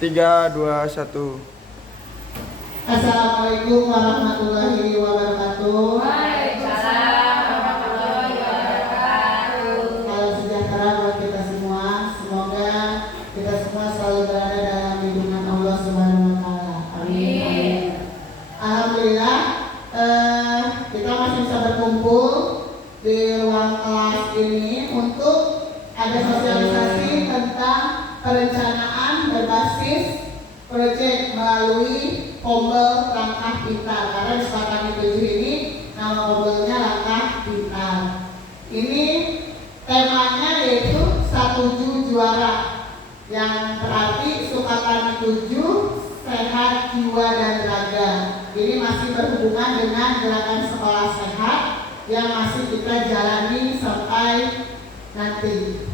3, 2, 1. Assalamualaikum warahmatullahi wabarakatuh. Waalaikumsalam warahmatullahi wabarakatuh. Salam sejahtera buat kita semua. Semoga kita semua selalu berada dalam lindungan Allah Subhanahu wa taala. Amin. Alhamdulillah, kita masih bisa berkumpul di ruang kelas ini untuk ada sosialisasi tentang perencanaan berbasis proyek melalui Ombel Langkah Pintar. Karena di Selatan 7 ini nama ombelnya Langkah Pintar. Ini temanya yaitu 1 juara, yang berarti Sukatani 7 sehat jiwa dan raga. Ini masih berhubungan dengan gerakan sekolah sehat yang masih kita jalani sampai nanti.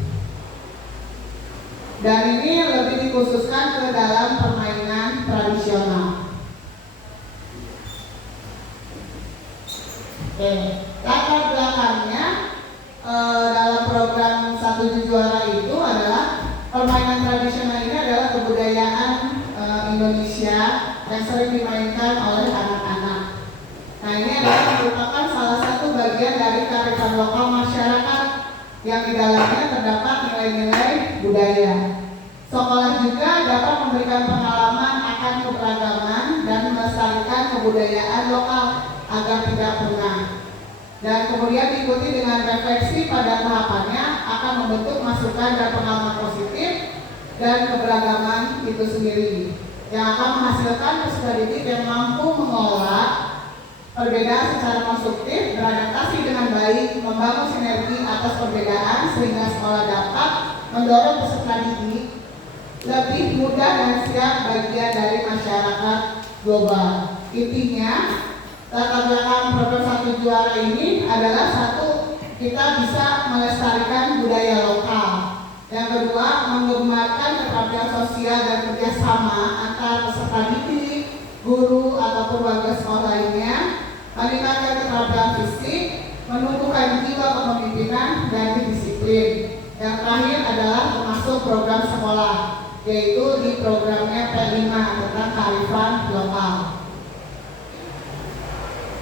Dan ini lebih dikhususkan ke dalam permainan tradisional. Oke, latar belakangnya dalam program 1 juara itu adalah permainan tradisional ini adalah kebudayaan Indonesia yang sering dimainkan oleh anak-anak. Nah, ini adalah merupakan salah satu bagian dari kearifan lokal masyarakat yang di dalamnya terdapat nilai-nilai budaya. Sekolah juga dapat memberikan pengalaman akan keberagaman dan melestarikan kebudayaan lokal agar tidak punah. Dan kemudian diikuti dengan refleksi pada tahapannya akan membentuk masukan dan pengalaman positif dan keberagaman itu sendiri yang akan menghasilkan peserta didik yang mampu mengolah perbedaan secara konstruktif, beradaptasi dengan baik, membangun sinergi atas perbedaan sehingga sekolah dapat mendorong peserta didik lebih mudah dan siap bagian dari masyarakat global. Intinya, latar belakang program 1 juara ini adalah satu, kita bisa melestarikan budaya lokal. Yang kedua, mengembangkan keterampilan sosial dan kerjasama antara peserta didik, guru ataupun warga sekolah lainnya, meningkatkan keterampilan fisik, menumbuhkan jiwa kepemimpinan dan disiplin. Yang terakhir adalah termasuk program sekolah, yaitu di programnya P5 tentang kearifan lokal.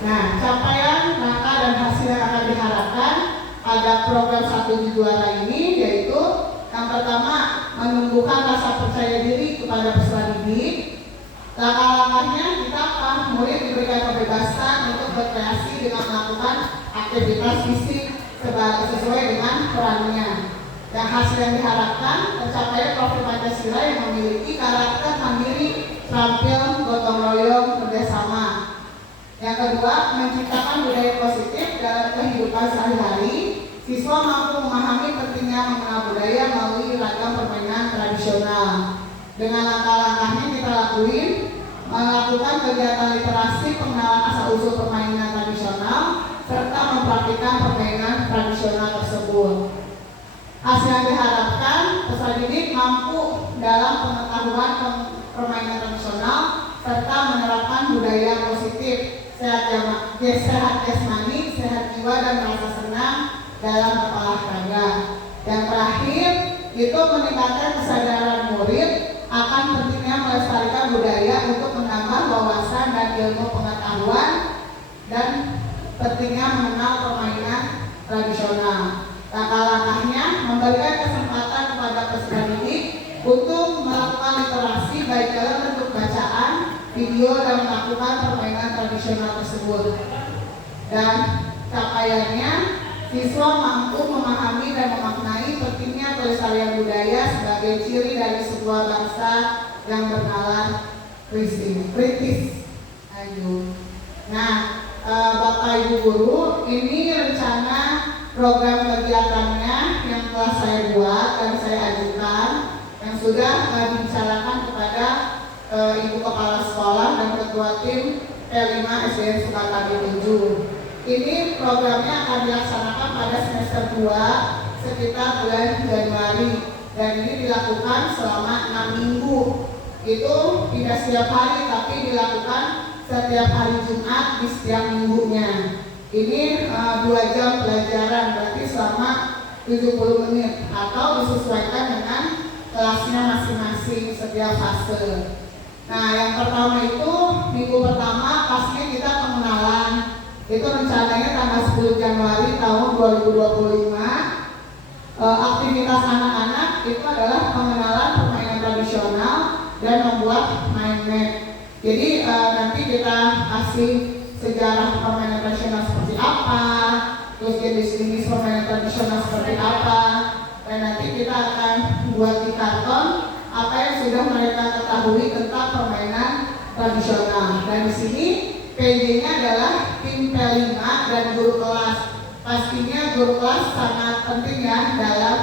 Nah, capaian, langkah dan hasil yang akan diharapkan pada program 1 juara ini yaitu yang pertama, menumbuhkan rasa percaya diri kepada peserta didik. Langkah-langkahnya kita akan murid diberikan kebebasan untuk berkreasi dengan melakukan aktivitas fisik sesuai dengan perannya. Dan hasil yang diharapkan tercapai profil Pancasila yang memiliki karakter mandiri, terampil, gotong royong, kerjasama. Yang kedua, menciptakan budaya positif dalam kehidupan sehari-hari. Siswa mampu memahami pentingnya mengenal budaya melalui ragam permainan tradisional. Dengan langkah-langkahnya kita melakukan kegiatan literasi, pengenalan asal-usul permainan tradisional, serta mempraktikkan permainan tradisional tersebut. Hasil yang diharapkan, peserta didik mampu dalam pengetahuan permainan tradisional, serta menerapkan budaya positif, sehat jasmani, sehat jiwa, dan merasa senang dalam berolahraga. Yang terakhir, itu meningkatkan kesadaran murid akan pentingnya melestarikan budaya untuk menambah wawasan dan ilmu pengetahuan dan pentingnya mengenal permainan tradisional. Langkah-langkahnya memberikan kesempatan kepada peserta didik untuk melakukan literasi baik dalam bentuk bacaan, video, dan melakukan permainan tradisional tersebut. Dan capaiannya, siswa mampu memahami dan memaknai pentingnya pelestarian budaya sebagai ciri dari sebuah bangsa yang bernalar kritis. Nah, Bapak Ibu Guru, ini rencana program kegiatannya yang telah saya buat dan saya ajukan, yang sudah dibicarakan kepada Ibu Kepala Sekolah dan Ketua Tim P5 SDN Sukatani 7. Ini programnya akan dilaksanakan pada semester 2 sekitar bulan Januari, dan ini dilakukan selama 6 minggu. Itu tidak setiap hari, tapi dilakukan setiap hari Jumat di setiap minggunya. Ini 2 jam pelajaran, berarti selama 70 menit, atau disesuaikan dengan kelasnya masing-masing setiap fase. Nah, yang pertama itu minggu pertama pastinya kita pengenalan. Itu rencananya tanggal 10 Januari tahun 2025. Aktivitas anak-anak itu adalah pengenalan permainan tradisional dan membuat mind map. Jadi nanti kita kasih sejarah permainan tradisional seperti apa, terus jenis-jenis permainan tradisional seperti apa, dan nanti kita akan buat di karton apa yang sudah mereka ketahui tentang permainan tradisional. Dan di sini PJ-nya adalah tim P5 dan guru kelas. Pastinya guru kelas sangat penting ya dalam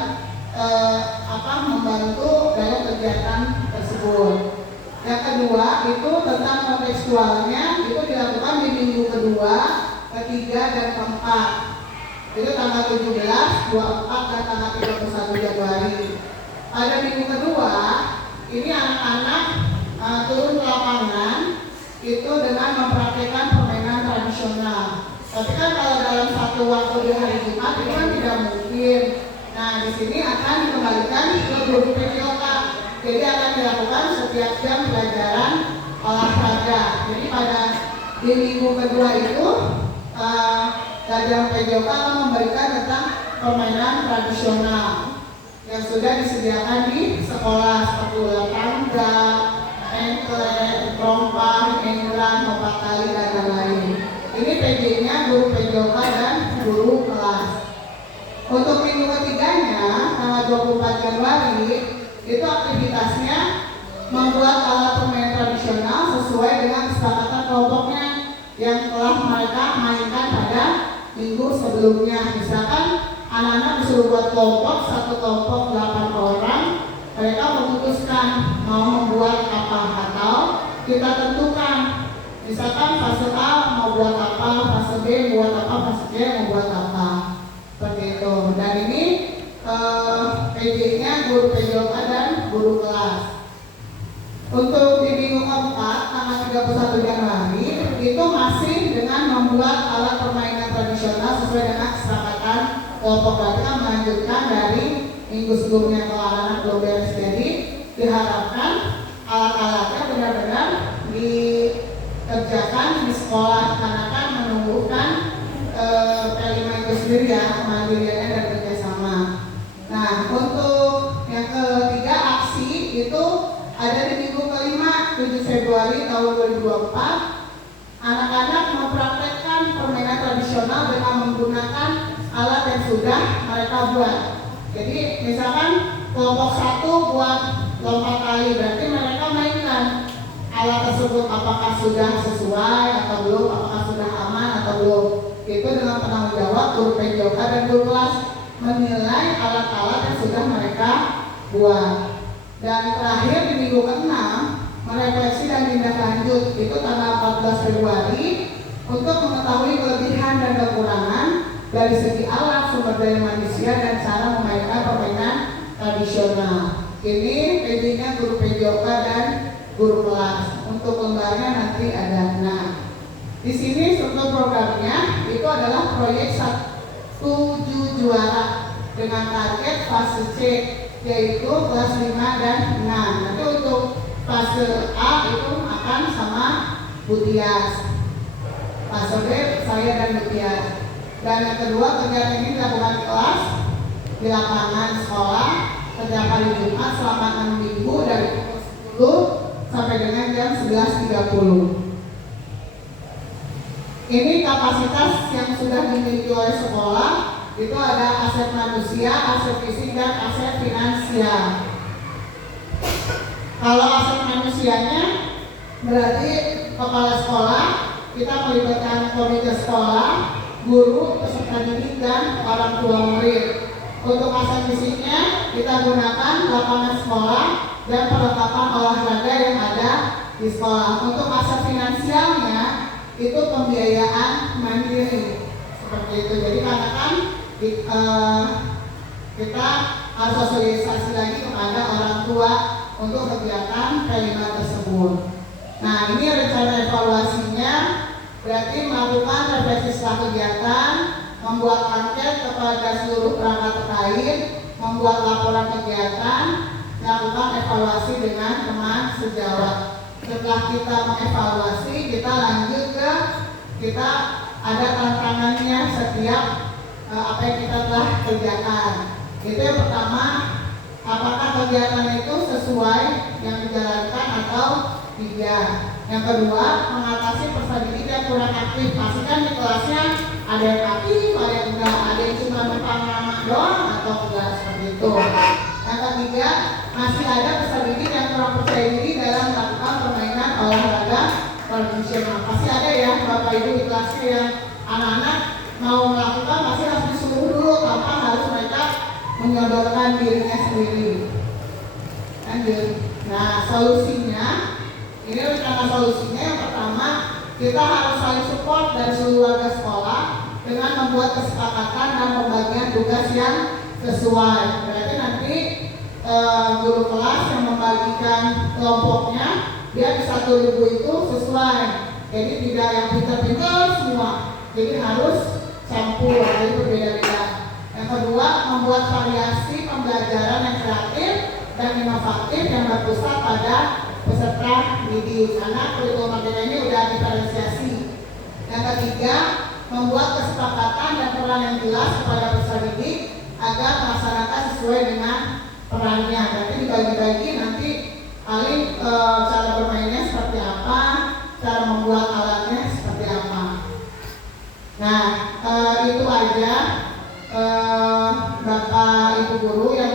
membantu dalam kegiatan tersebut. Yang kedua itu tentang kontekstualnya, itu dilakukan di minggu kedua, ketiga dan keempat. Itu tanggal 17, 24 dan tanggal 31 Januari. Pada minggu kedua, ini anak-anak turun ke lapangan itu dengan mempraktikkan permainan tradisional. Tapi kan kalau dalam satu waktu di hari Jumat itu kan tidak mungkin. Nah, di sini akan dikembalikan ke guru PJOK. Jadi akan dilakukan setiap jam pelajaran olahraga. Jadi pada di minggu kedua itu pelajaran PJOK akan memberikan tentang permainan tradisional yang sudah disediakan di sekolah seperti ular tangga, engklek, rompang, enggrang, lompat tali dan lain-lain. Ini PJ-nya guru PJOK dan guru kelas. Untuk minggu ketiganya, tanggal 24 Januari, itu aktivitasnya membuat alat permainan tradisional sesuai dengan kesepakatan kelompoknya yang telah mereka mainkan pada minggu sebelumnya. Misalkan anak-anak disuruh buat kelompok, satu kelompok 8 orang, mereka memutuskan mau membuat apa, atau kita tentukan misalkan fase A mau buat apa, fase B buat apa, fase C mau buat apa, seperti itu. Dan ini PJ-nya guru PJOK dan guru kelas. Untuk di minggu keempat tanggal 31 Januari itu masih dengan membuat alat permainan tradisional sesuai dengan kesepakatan kelompok. Kita melanjutkan dari minggu sebelumnya kalau anak-anak belum beres. Jadi diharapkan alat-alatnya benar-benar dikerjakan di sekolah karena kan menumbuhkan P5 itu sendiri ya, kemandiriannya dan kerjasama. Nah, untuk yang ketiga aksi itu ada di minggu kelima 7 Februari tahun 2024. Anak-anak mempraktekkan permainan tradisional dengan menggunakan alat yang sudah mereka buat. Jadi misalkan kelompok 1 buat lompat tali, berarti mereka mainkan alat tersebut apakah sudah sesuai atau belum, apakah sudah aman atau belum. Itu dengan penanggung jawab guru PJOK dan guru kelas menilai alat-alat yang sudah mereka buat. Dan terakhir di minggu ke-6 merefleksi dan tindak lanjut, itu tanggal 14 Februari untuk mengetahui kelebihan dan kekurangan dari segi alat, sumber daya manusia dan cara memainkan permainan tradisional. Ini PJ-nya guru PJOK dan guru kelas. Untuk lembarnya nanti ada. Nah, di sini struktur programnya itu adalah proyek 7 juara dengan target fase C yaitu kelas 5 dan 6. Nanti untuk fase A itu akan sama Bu Tias, fase B saya dan Bu Tias. Dan yang kedua, kegiatan ini dilakukan di kelas di lapangan sekolah setiap hari Jumat selama 6 minggu dari pukul 10 sampai dengan jam 11.30. Ini kapasitas yang sudah dimiliki oleh sekolah. Itu ada aset manusia, aset fisik, dan aset finansial. Kalau aset manusianya berarti kepala sekolah, kita melibatkan komite sekolah, guru, peserta didik, dan orang tua murid. Untuk aset fisiknya kita gunakan lapangan sekolah dan perlengkapan olahraga yang ada di sekolah. Untuk aset finansialnya itu pembiayaan mandiri seperti itu. Jadi karena kan kita harus sosialisasi lagi kepada orang tua untuk kegiatan P5 tersebut. Nah, ini rencana evaluasinya berarti melakukan refleksi setelah kegiatan, membuat angket kepada seluruh perangkat terkait, membuat laporan kegiatan, lakukan evaluasi dengan teman sejawat. Setelah kita mengevaluasi, kita lanjut ke kita ada tantangannya setiap apa yang kita telah kerjakan. Itu yang pertama, apakah kegiatan itu sesuai yang dijalankan atau tidak. Yang kedua, mengatasi peserta didik yang kurang aktif. Pastikan di kelasnya ada yang aktif, ada yang enggak, ada yang cuma numpang nama doang atau enggak, seperti itu. Yang ketiga, masih ada peserta didik yang kurang percaya diri dalam melakukan permainan olahraga tradisional. Pasti ada ya Bapak Ibu di kelasnya yang anak-anak mau melakukan pasti harus disuruh dulu tanpa harus mereka menyodorkan dirinya sendiri. Lanjut. Nah, solusinya ini rencana solusinya yang pertama, kita harus saling support dari seluruh warga sekolah dengan membuat kesepakatan dan pembagian tugas yang sesuai. Berarti nanti guru kelas yang membagikan kelompoknya dia di 1.000 itu sesuai. Jadi tidak yang pintar-pintar semua. Jadi harus campur, jadi berbeda-beda. Yang kedua, membuat variasi pembelajaran yang kreatif dan inovatif yang berpusat pada peserta didik, karena kurikulum merdeka ini udah diferensiasi. Yang ketiga, membuat kesepakatan dan peran yang jelas kepada peserta didik agar melaksanakan sesuai dengan perannya. Berarti dibagi-bagi nanti paling cara bermainnya seperti apa, cara membuat alatnya seperti apa. Nah, itu aja Bapak Ibu guru yang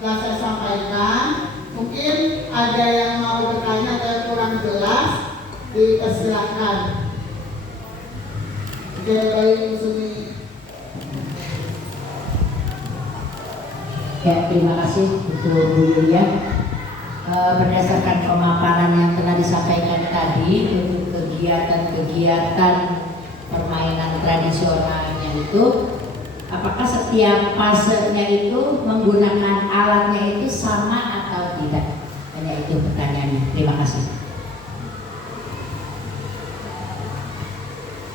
telah saya sampaikan. Mungkin ada yang mau bertanya atau yang kurang jelas, dipersilakan. Oke, baik Bu Sumi. Ya, terima kasih untuk Bu Yulia. Berdasarkan pemaparan yang telah disampaikan tadi untuk kegiatan-kegiatan permainan tradisionalnya itu, apakah setiap fasenya itu menggunakan alatnya itu sama atau tidak? Hanya itu pertanyaannya. Terima kasih.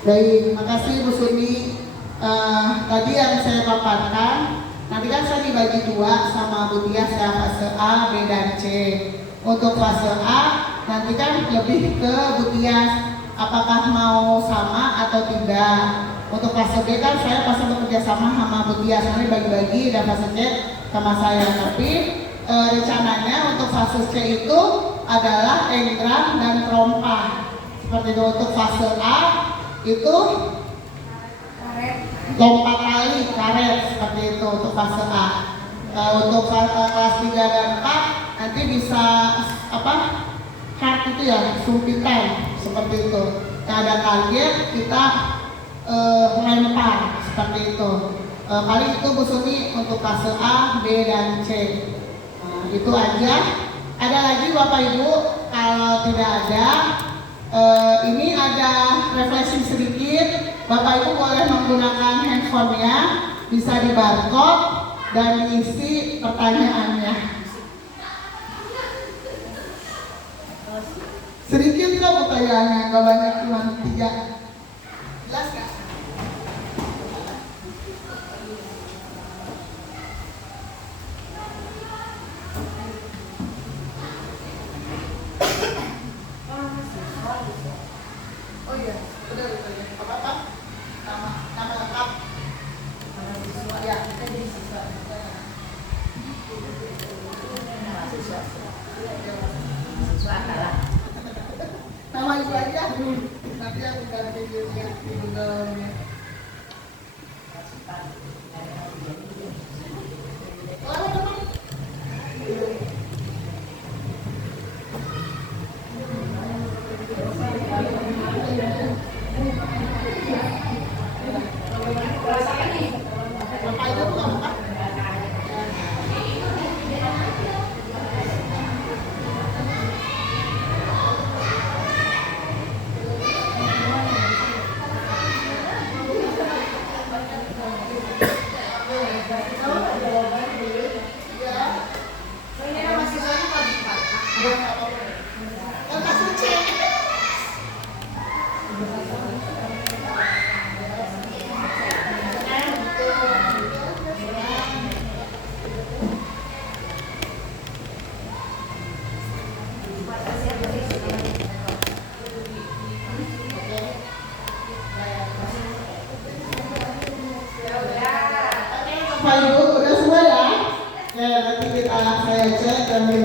Baik, terima kasih Bu Sumi. Tadi yang saya paparkan, nanti kan saya dibagi dua sama Bu Tias ya, fase A, B, dan C. Untuk fase A, nanti kan lebih ke Bu Tias, apakah mau sama atau tidak. Untuk fase B kan saya pasti bekerja sama Bu Tias, nanti bagi-bagi, dan fase C sama saya. Tapi rencananya untuk fase C itu adalah engram dan trompa. Seperti itu. Untuk fase A itu lompat tali, karet, seperti itu untuk fase A. Untuk kelas 3 dan 4 nanti bisa hard itu ya, sumpitan, seperti itu. Nah, ada target kita lempar, seperti itu. Paling itu Bu Sumi untuk fase A, B, dan C. Itu aja. Ada lagi Bapak Ibu? Kalau tidak ada, ini ada refleksi sedikit. Bapak Ibu boleh menggunakan handphonenya, bisa di barcode dan diisi pertanyaannya. Sedikit kok pertanyaannya, nggak banyak, cuma 3. Jelas nggak? Oh iya, benar ya. Apa-apa? Nama lengkap. Ya, kita jadi siswa. Siswa kalah. Nama ibu aja dulu. Nanti aku ganti videonya di Google-nya.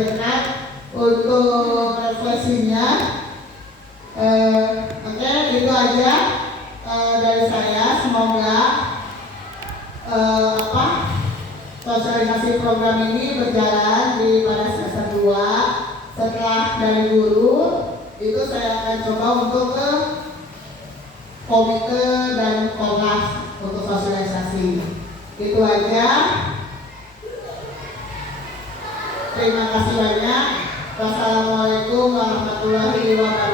dekat untuk refleksinya. Oke, itu aja dari saya. Semoga sosialisasi program ini berjalan di pada semester 2. Setelah dari guru itu saya akan coba untuk ke komite dan komnas untuk sosialisasi. Itu aja. Terima kasih banyak. Wassalamualaikum warahmatullahi wabarakatuh.